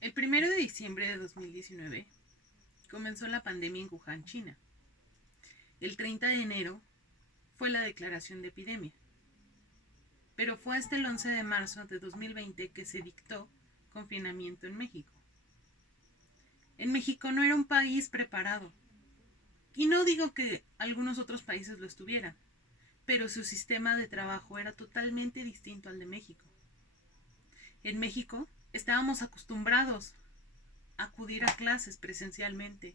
El 1 de diciembre de 2019 comenzó la pandemia en Wuhan, China. El 30 de enero fue la declaración de epidemia, pero fue hasta el 11 de marzo de 2020 que se dictó confinamiento en México. En México no era un país preparado, y no digo que algunos otros países lo estuvieran, pero su sistema de trabajo era totalmente distinto al de México. En México estábamos acostumbrados a acudir a clases presencialmente,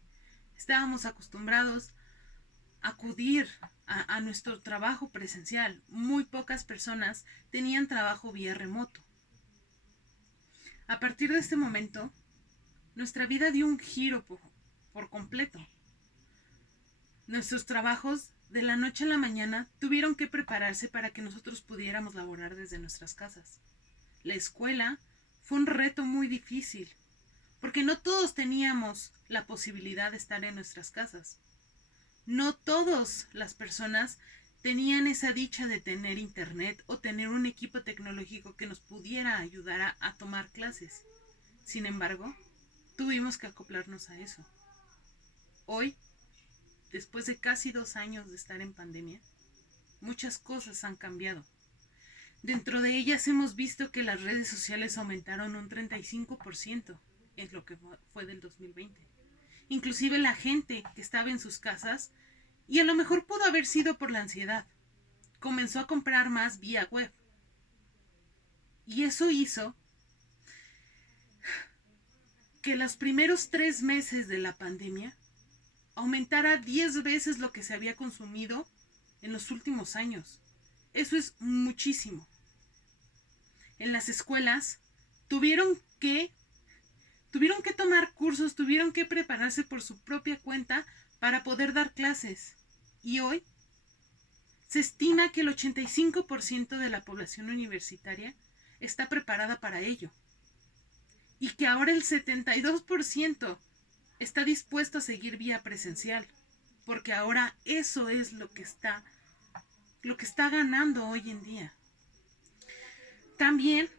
estábamos acostumbrados a acudir a nuestro trabajo presencial. Muy pocas personas tenían trabajo vía remoto. A partir de este momento, nuestra vida dio un giro por completo. Nuestros trabajos de la noche a la mañana tuvieron que prepararse para que nosotros pudiéramos laborar desde nuestras casas. La escuela fue un reto muy difícil, porque no todos teníamos la posibilidad de estar en nuestras casas. No todas las personas tenían esa dicha de tener internet o tener un equipo tecnológico que nos pudiera ayudar a tomar clases. Sin embargo, tuvimos que acoplarnos a eso. Hoy, después de casi 2 años de estar en pandemia, muchas cosas han cambiado. Dentro de ellas hemos visto que las redes sociales aumentaron un 35% en lo que fue del 2020. Inclusive la gente que estaba en sus casas, y a lo mejor pudo haber sido por la ansiedad, comenzó a comprar más vía web. Y eso hizo que los primeros 3 meses de la pandemia aumentara 10 veces lo que se había consumido en los últimos años. Eso es muchísimo. En las escuelas tuvieron que tomar cursos, tuvieron que prepararse por su propia cuenta para poder dar clases. Y hoy se estima que el 85% de la población universitaria está preparada para ello. Y que ahora el 72% está dispuesto a seguir vía presencial. Porque ahora eso es lo que está ganando hoy en día. También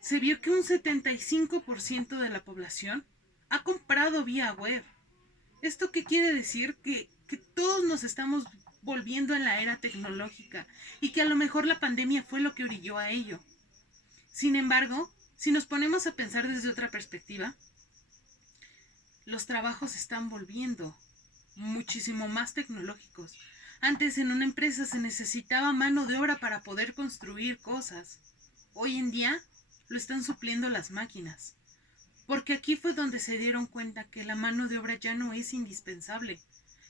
se vio que un 75% de la población ha comprado vía web. ¿Esto qué quiere decir? Que todos nos estamos volviendo en la era tecnológica y que a lo mejor la pandemia fue lo que orilló a ello. Sin embargo, si nos ponemos a pensar desde otra perspectiva, los trabajos se están volviendo muchísimo más tecnológicos. Antes en una empresa se necesitaba mano de obra para poder construir cosas. Hoy en día lo están supliendo las máquinas. Porque aquí fue donde se dieron cuenta que la mano de obra ya no es indispensable.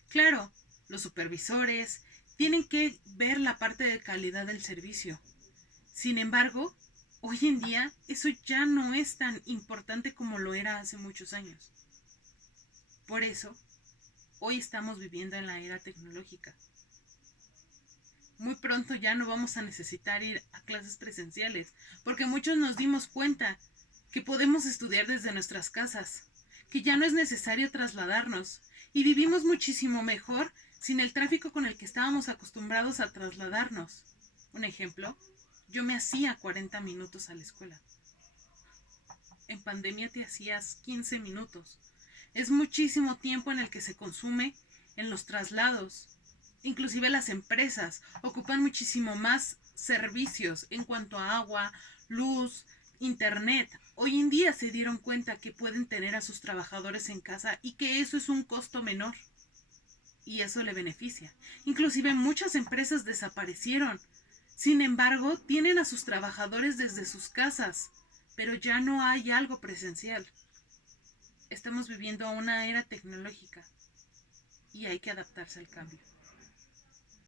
Claro, los supervisores tienen que ver la parte de calidad del servicio. Sin embargo, hoy en día eso ya no es tan importante como lo era hace muchos años. Por eso, hoy estamos viviendo en la era tecnológica. Muy pronto ya no vamos a necesitar ir a clases presenciales, porque muchos nos dimos cuenta que podemos estudiar desde nuestras casas, que ya no es necesario trasladarnos, y vivimos muchísimo mejor sin el tráfico con el que estábamos acostumbrados a trasladarnos. Un ejemplo, yo me hacía 40 minutos a la escuela. En pandemia te hacías 15 minutos. Es muchísimo tiempo en el que se consume en los traslados. Inclusive las empresas ocupan muchísimo más servicios en cuanto a agua, luz, internet. Hoy en día se dieron cuenta que pueden tener a sus trabajadores en casa y que eso es un costo menor. Y eso le beneficia. Inclusive muchas empresas desaparecieron. Sin embargo, tienen a sus trabajadores desde sus casas, pero ya no hay algo presencial. Estamos viviendo una era tecnológica y hay que adaptarse al cambio.